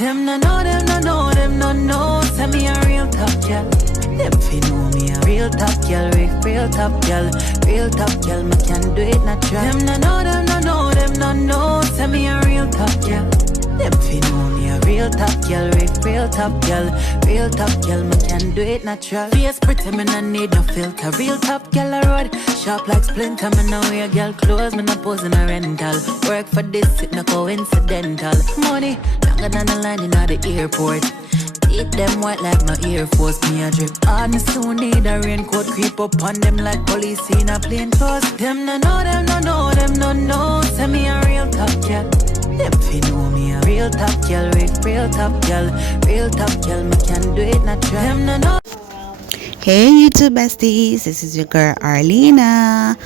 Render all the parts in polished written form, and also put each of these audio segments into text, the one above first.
Them no know, them no know, them no know. Send me a real top girl. Them fi know me a real top girl, real top girl, real top girl. Me can do it natural. Them no know, them no know, them no know. Send me a real top girl. Them fi know me a real top girl, real top girl, real top girl. Me can do it natural. Face pretty, me no need no filter. Real top girl I road, sharp like splinter. Me no wear girl clothes, me no pose in a rental. Work for this, it no coincidental. Money longer than the line in the airport. Eat them white like no Air Force, me a drip. On the soon need a raincoat, creep up on them like police in a plain clothes. Them no know, them no know, them no know. Send me a real top girl. Them fi know me a real top girl, real top girl, real top girl. Me can do it natural. Them no know. Hey YouTube besties, this is your girl Arlena.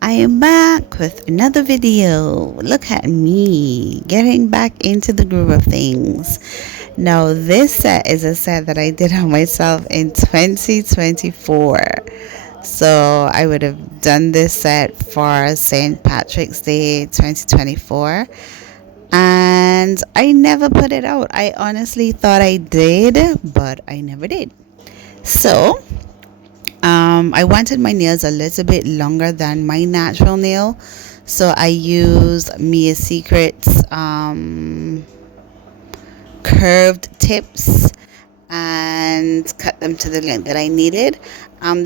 I am back with another video. Look at me getting back into the groove of things. Now this set is a set that I did on myself in 2024. So I would have done this set for St. Patrick's Day 2024. And I never put it out. I honestly thought I did, but I never did. So I wanted my nails a little bit longer than my natural nail, so I used Mia Secret's curved tips and cut them to the length that I needed.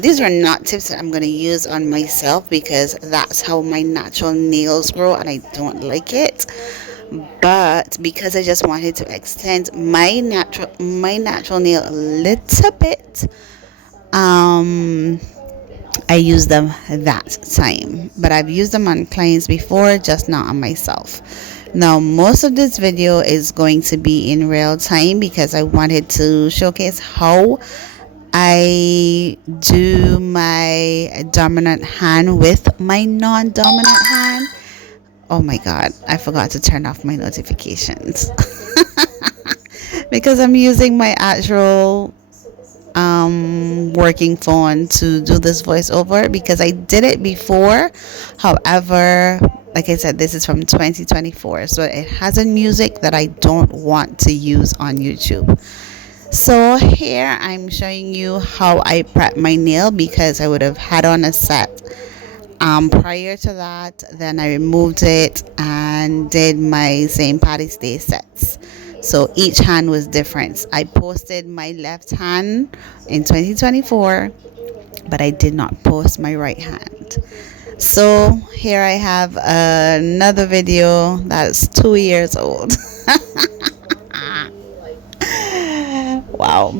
These are not tips that I'm going to use on myself because that's how my natural nails grow and I don't like it. But because I just wanted to extend my natural nail a little bit, I used them that time. But I've used them on clients before, just not on myself. Now most of this video is going to be in real time because I wanted to showcase how I do my dominant hand with my non-dominant hand. Oh my god, I forgot to turn off my notifications because I'm using my actual working phone to do this voiceover because I did it before. However, like I said, this is from 2024, so it has a music that I don't want to use on YouTube. So here I'm showing you how I prep my nail because I would have had on a set prior to that. Then I removed it and did my St. Patty's Day sets. So each hand was different. I posted my left hand in 2024, but I did not post my right hand. So here I have another video that's 2 years old. Wow.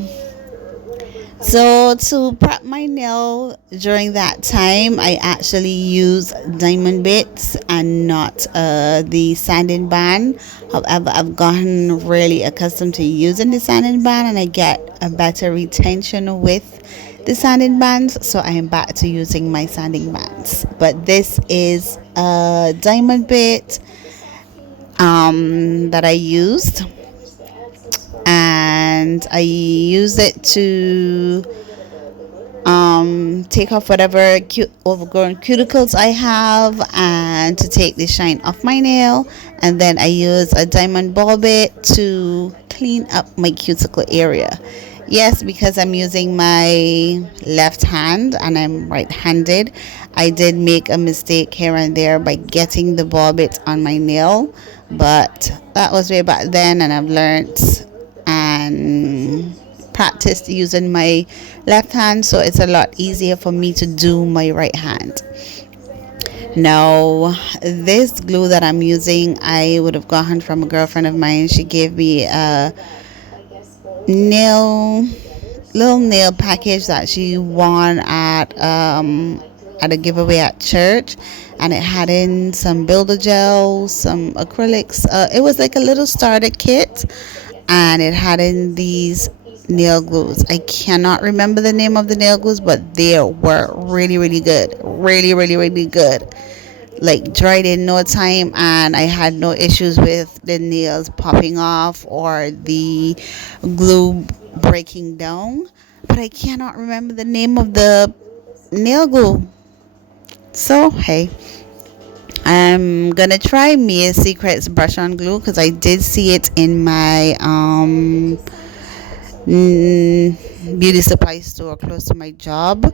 So to prep my nail during that time, I actually used diamond bits and not the sanding band. However, I've gotten really accustomed to using the sanding band and I get a better retention with the sanding bands. So I am back to using my sanding bands. But this is a diamond bit that I used. And I use it to take off whatever overgrown cuticles I have and to take the shine off my nail. And then I use a diamond ball bit to clean up my cuticle area. Yes, because I'm using my left hand and I'm right-handed, I did make a mistake here and there by getting the ball bit on my nail, but that was way back then and I've learned and practiced using my left hand, so it's a lot easier for me to do my right hand. Now this glue that I'm using I would have gotten from a girlfriend of mine. She gave me a little nail package that she won at a giveaway at church, and it had in some builder gel, some acrylics. It was like a little starter kit, and it had in these nail glues. I cannot remember the name of the nail glues, but they were really good, really good. Like dried in no time, and I had no issues with the nails popping off or the glue breaking down. But I cannot remember the name of the nail glue. So hey, I'm gonna try Mia Secrets brush on glue because I did see it in my beauty supply store close to my job.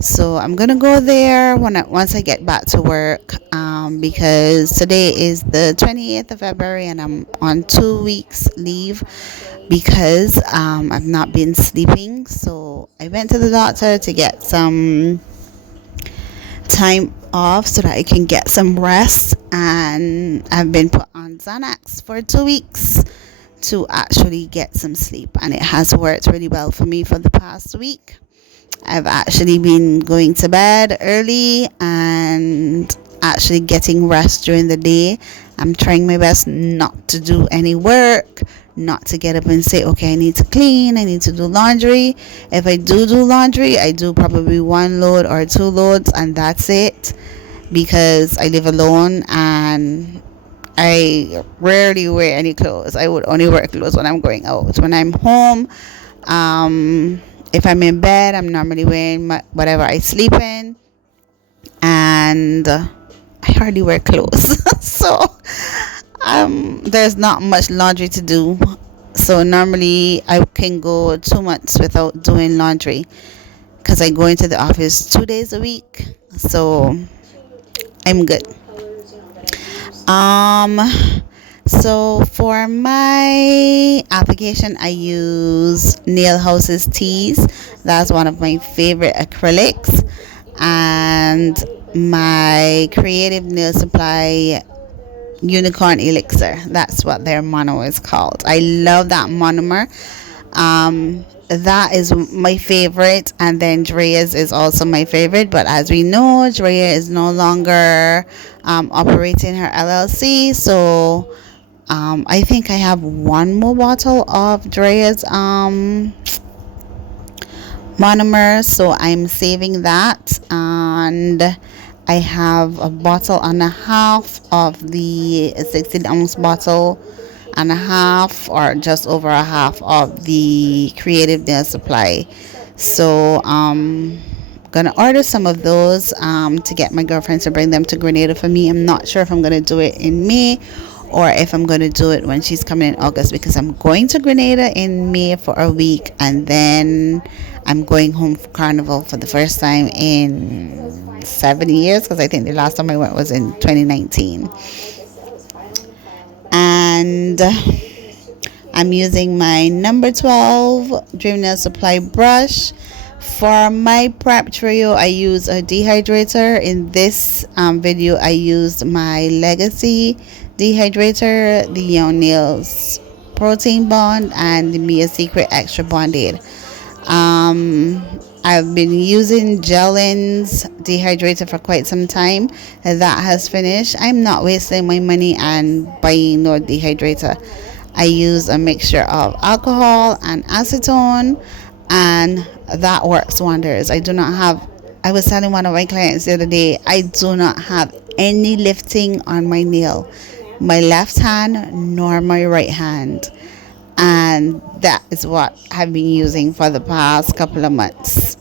So I'm gonna go there once I get back to work, because today is the 28th of February and I'm on 2 weeks leave because I've not been sleeping. So I went to the doctor to get some time off so that I can get some rest, and I've been put on Xanax for 2 weeks to actually get some sleep, and it has worked really well for me for the past week. I've actually been going to bed early and actually getting rest during the day. I'm trying my best not to do any work, not to get up and say, okay, I need to clean, I need to do laundry. If I do laundry, I do probably one load or two loads, and that's it, because I live alone and I rarely wear any clothes. I would only wear clothes when I'm going out. When I'm home, if I'm in bed, I'm normally wearing whatever I sleep in, and I hardly wear clothes. So there's not much laundry to do. So normally I can go 2 months without doing laundry because I go into the office 2 days a week. So I'm good. Um, so for my application, I use Nail House's Teas. That's one of my favorite acrylics, and my Creative Nail Supply Unicorn Elixir. That's what their mono is called. I love that monomer. That is my favorite, and then Drea's is also my favorite. But as we know, Drea is no longer operating her LLC, so I think I have one more bottle of Drea's monomer, so I'm saving that, and I have a bottle and a half of the 16-ounce bottle and a half, or just over a half, of the Creative Nail Supply. So gonna order some of those to get my girlfriends to bring them to Grenada for me. I'm not sure if I'm gonna do it in May or if I'm going to do it when she's coming in August, because I'm going to Grenada in May for a week, and then I'm going home for Carnival for the first time in 7 years, because I think the last time I went was in 2019. And I'm using my number 12 Dream Nail Supply brush. For my prep trio, I use a dehydrator. In this video, I used my Legacy dehydrator, the Young Nails Protein Bond, and the Mia Secret Extra Bond-Aid. I've been using Gellin's dehydrator for quite some time. That has finished. I'm not wasting my money and buying no dehydrator. I use a mixture of alcohol and acetone, and that works wonders. I was telling one of my clients the other day, I do not have any lifting on my nail, my left hand nor my right hand, and that is what I've been using for the past couple of months.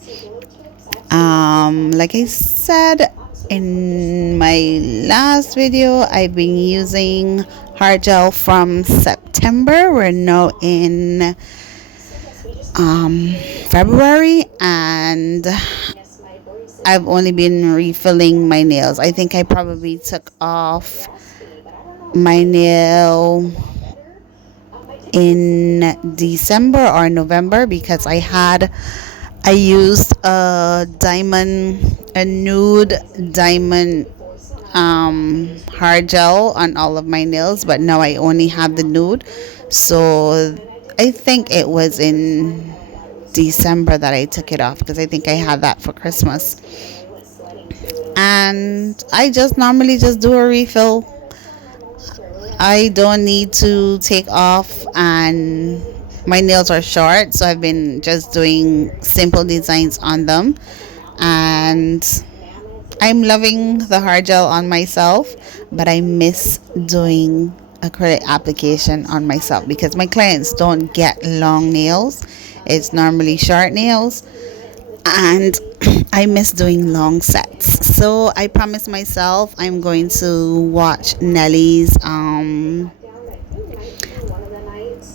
Like I said in my last video, I've been using hard gel from September. We're now in February, and I've only been refilling my nails. I think I probably took off my nail in December or November, because I used a nude diamond hard gel on all of my nails, but now I only have the nude. So I think it was in December that I took it off, because I think I had that for Christmas. And I just normally just do a refill. I don't need to take off, and my nails are short, so I've been just doing simple designs on them, and I'm loving the hard gel on myself, but I miss doing acrylic application on myself because my clients don't get long nails. It's normally short nails, and I miss doing long sets. So I promised myself I'm going to watch Nelly's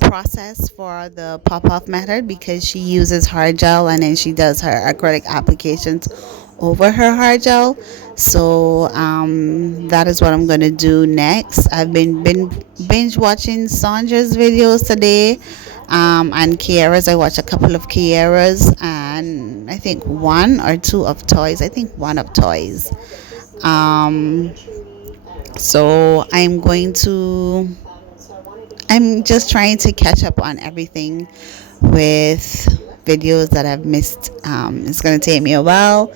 process for the pop-off method, because she uses hard gel and then she does her acrylic applications over her hard gel. So that is what I'm gonna do next. I've been binge watching Sandra's videos today, and Kiara's. I watched a couple of Kiara's, and I think one or two of Toys. I think one of Toys. um, so I'm just trying to catch up on everything with videos that I've missed. It's going to take me a while,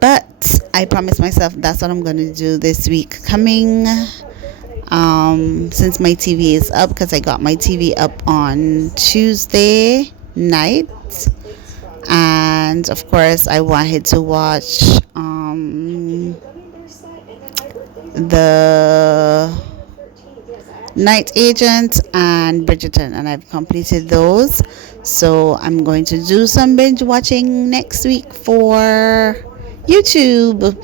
but I promised myself that's what I'm going to do this week coming. Since my TV is up, because I got my TV up on Tuesday night, and of course, I wanted to watch the Night Agent and Bridgerton, and I've completed those. So I'm going to do some binge watching next week for YouTube.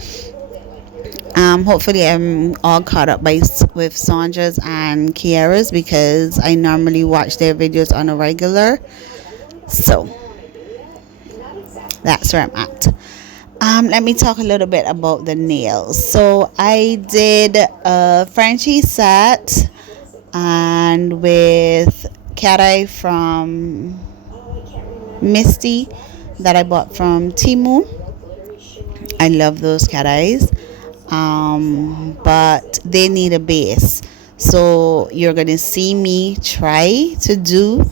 Hopefully I'm all caught up with Sandra's and Kiara's, because I normally watch their videos on a regular. So that's where I'm at. Let me talk a little bit about the nails. So I did a Frenchie set, and with cat eye from Misty that I bought from Timu. I love those cat eyes, but they need a base. So you're gonna see me try to do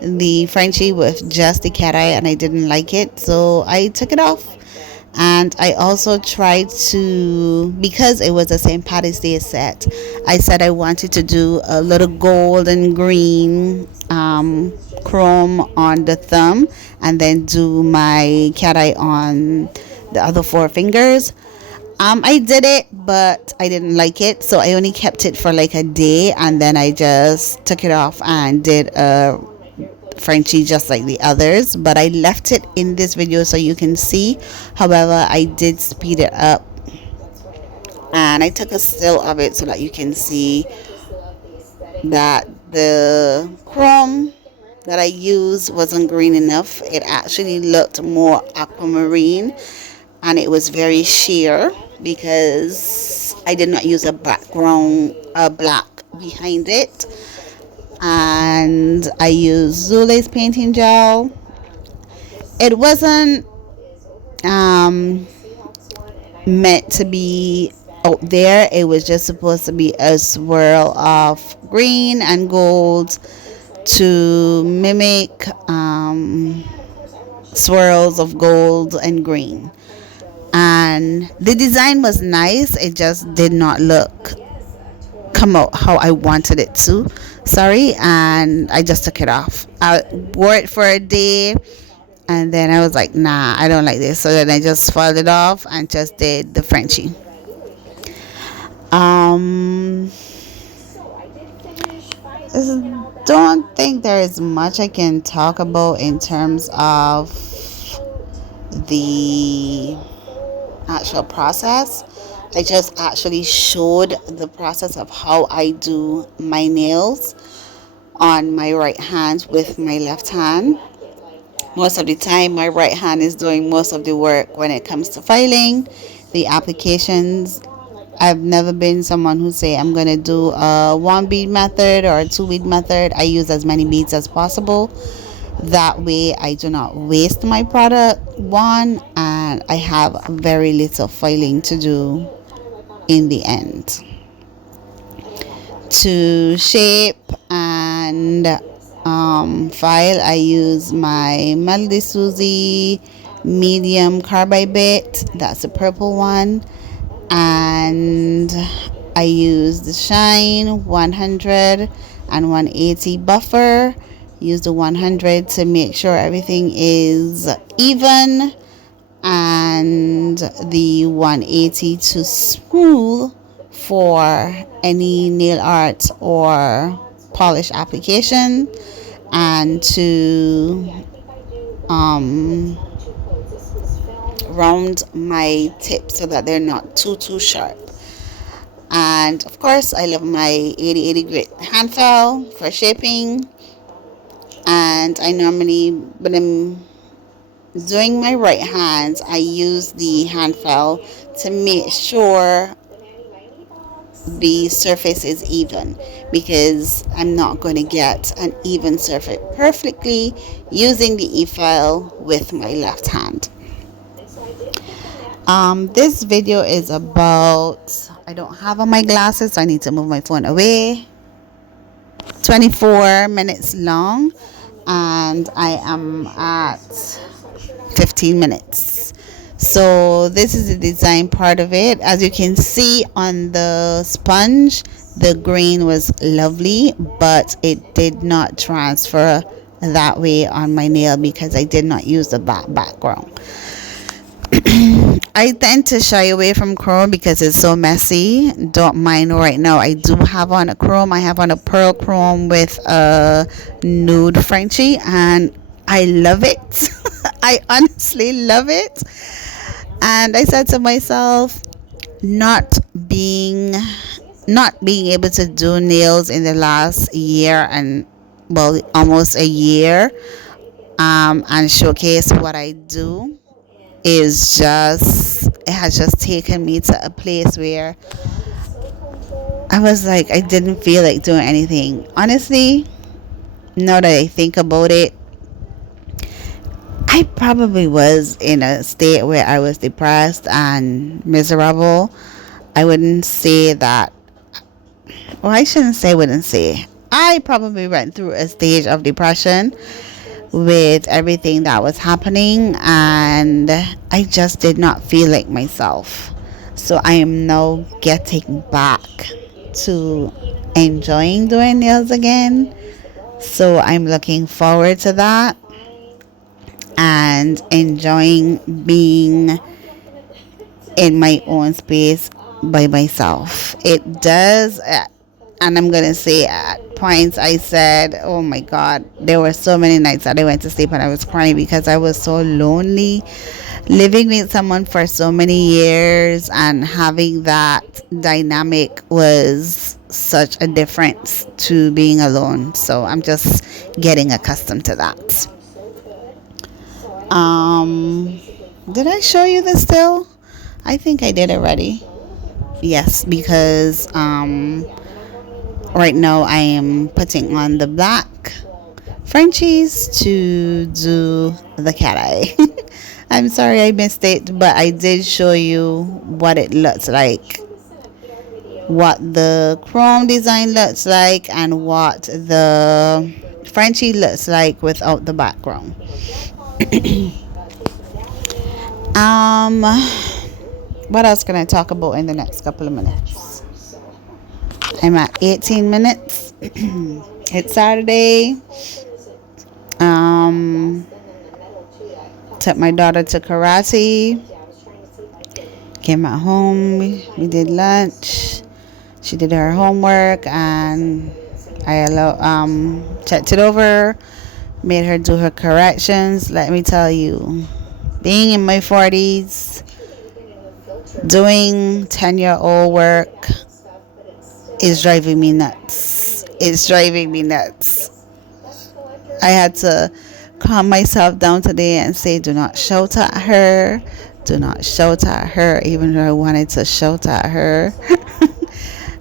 the Frenchie with just the cat eye, and I didn't like it, so I took it off. And I also tried to, because it was a St. Patty's Day set, I said I wanted to do a little gold and green chrome on the thumb, and then do my cat eye on the other four fingers. I did it, but I didn't like it, so I only kept it for like a day, and then I just took it off and did a Frenchie just like the others. But I left it in this video so you can see. However, I did speed it up, and I took a still of it so that you can see that the chrome that I used wasn't green enough. It actually looked more aquamarine, and it was very sheer because I did not use a background black behind it. And I used Zule's painting gel. It wasn't meant to be out there. It was just supposed to be a swirl of green and gold to mimic swirls of gold and green. And the design was nice. It just did not come out how I wanted it to. Sorry, and I just took it off. I wore it for a day, and then I was like, nah, I don't like this. So then I just filed it off and just did the Frenchie. Don't think there is much I can talk about in terms of the actual process. I just actually showed the process of how I do my nails on my right hand with my left hand. Most of the time, my right hand is doing most of the work when it comes to filing, the applications. I've never been someone who say I'm going to do a one bead method or a two bead method. I use as many beads as possible. That way I do not waste my product, one, and I have very little filing to do in the end. To shape and file, I use my Melody Susie medium carbide bit. That's the purple one. And I use the Shine 100 and 180 buffer. Use the 100 to make sure everything is even, and the 180 to smooth for any nail art or polish application, and to round my tips so that they're not too sharp. And of course, I love my 8080 grit hand file for shaping. And I normally, when I'm doing my right hand, I use the hand file to make sure the surface is even, because I'm not going to get an even surface perfectly using the e-file with my left hand. This video is about, I don't have on my glasses, so I need to move my phone away. 24 minutes long, and I am at 15 minutes. So this is the design part of it. As you can see on the sponge, the grain was lovely, but it did not transfer that way on my nail because I did not use the background. I tend to shy away from chrome because it's so messy. Don't mind right now. I do have on a chrome. I have on a pearl chrome with a nude Frenchie, and I love it. I honestly love it. And I said to myself, not being able to do nails in the last year, and well, almost a year, and showcase what I do, is just, it has just taken me to a place where I was like, I didn't feel like doing anything. Honestly, now that I think about it, I probably was in a state where I was depressed and miserable. I wouldn't say that, well, I shouldn't say wouldn't say. I probably went through a stage of depression with everything that was happening, and I just did not feel like myself. So I am now getting back to enjoying doing nails again. So I'm looking forward to that and enjoying being in my own space by myself. It does, and I'm gonna say at points I said, oh my god, there were so many nights that I went to sleep and I was crying because I was so lonely, living with someone for so many years, and having that dynamic was such a difference to being alone. So I'm just getting accustomed to that. Did I show you this still? I think I did already. Yes, because right now I am putting on the black Frenchies to do the cat eye. I'm sorry I missed it, but I did show you what it looks like, what the chrome design looks like, and what the Frenchie looks like without the background. What else can I talk about in the next couple of minutes? I'm at 18 minutes. It's Saturday. Took my daughter to karate. Came at home. We did lunch. She did her homework, and I checked it over. Made her do her corrections. Let me tell you, being in my 40s, doing 10-year-old work is driving me nuts. It's driving me nuts. I had to calm myself down today and say, do not shout at her. Do not shout at her, even though I wanted to shout at her.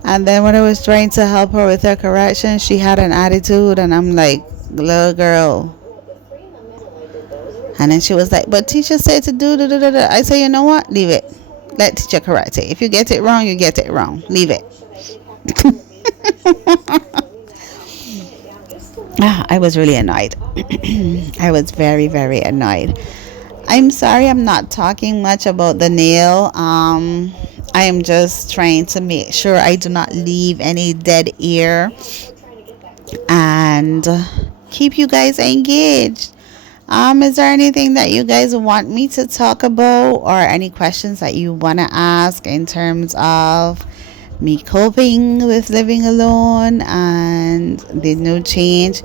And then when I was trying to help her with her correction, she had an attitude, and I'm like, little girl. And then she was like, but teacher said to do da. I say, you know what? Leave it. Let teacher correct it. If you get it wrong, you get it wrong. Leave it. I was really annoyed. I was very, very annoyed. I'm sorry I'm not talking much about the nail. I am just trying to make sure I do not leave any dead air and keep you guys engaged. Is there anything that you guys want me to talk about, or any questions that you want to ask in terms of me coping with living alone and the new change?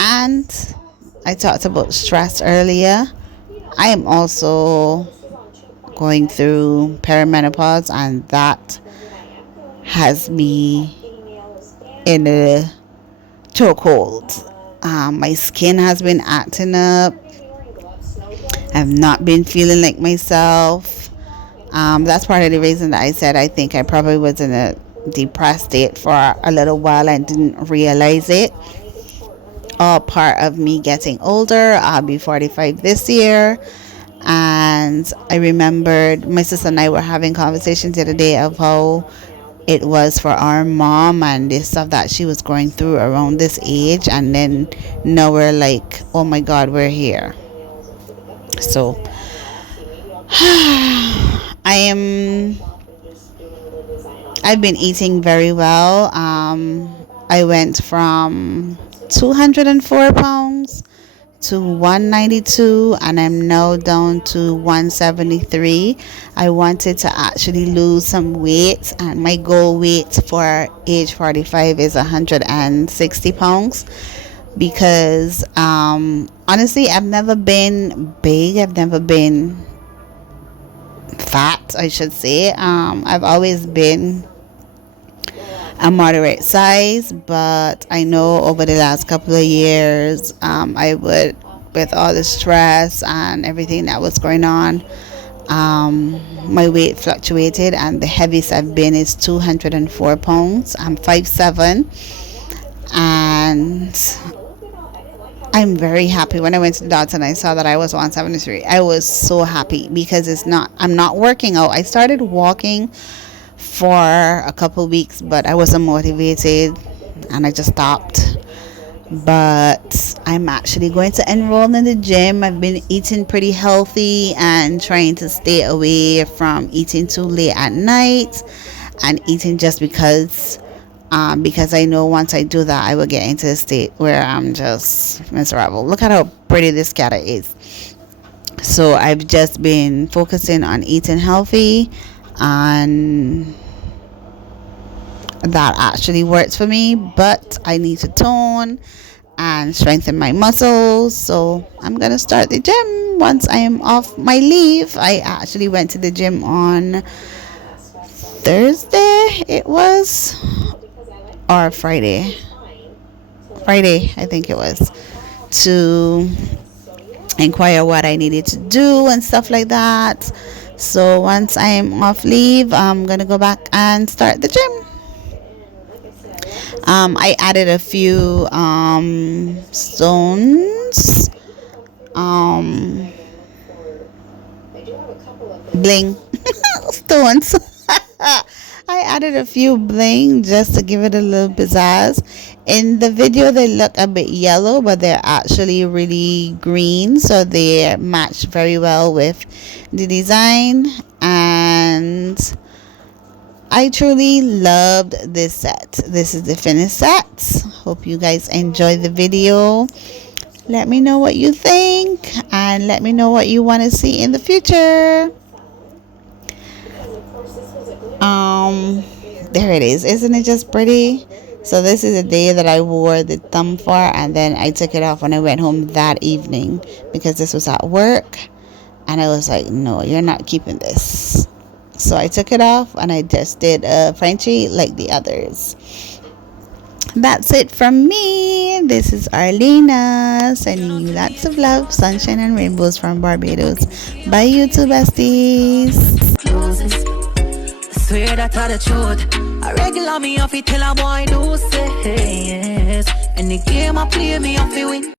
And I talked about stress earlier. I am also going through perimenopause, and that has me in a chokehold. My skin has been acting up. I've not been feeling like myself. That's part of the reason that I said I think I probably was in a depressed state for a little while and didn't realize it. All part of me getting older. I'll be 45 this year. And I remembered my sister and I were having conversations the other day of how it was for our mom and the stuff that she was going through around this age. And then now we're like, oh my God, we're here. So I've been eating very well. I went from 204 pounds to 192, and I'm now down to 173. I wanted to actually lose some weight, and my goal weight for age 45 is 160 pounds, because honestly, I've never been big. I've never been fat, I should say. I've always been a moderate size, but I know over the last couple of years, with all the stress and everything that was going on, my weight fluctuated, and the heaviest I've been is 204 pounds. I'm 5'7", and I'm very happy. When I went to the doctor and I saw that I was 173, I was so happy, because I'm not working out. I started walking for a couple weeks, but I wasn't motivated and I just stopped. But I'm actually going to enroll in the gym. I've been eating pretty healthy and trying to stay away from eating too late at night and eating just because I know once I do that, I will get into a state where I'm just miserable. Look at how pretty this cat is. So I've just been focusing on eating healthy, and that actually works for me. But I need to tone and strengthen my muscles, so I'm gonna start the gym once I am off my leave. I actually went to the gym on Thursday, it was, or Friday, I think it was, to inquire what I needed to do and stuff like that. So once I'm off leave, I'm gonna go back and start the gym. I added a few stones, bling stones. I added a few bling just to give it a little pizzazz. In the video they look a bit yellow, but they're actually really green, so they match very well with the design, and I truly loved this set. This is the finished set. Hope you guys enjoyed the video. Let me know what you think, and let me know what you want to see in the future. There it is. Isn't it just pretty? So this is the day that I wore the thumb for, and then I took it off when I went home that evening, because this was at work, and I was like, no, you're not keeping this. So I took it off and I just did a Frenchie like the others. That's it from me. This is Arlena, sending you lots of love, sunshine and rainbows from Barbados. Bye, you two besties. I swear that are the truth. A regular me off it till a boy do say yes. And the game I play me off it win.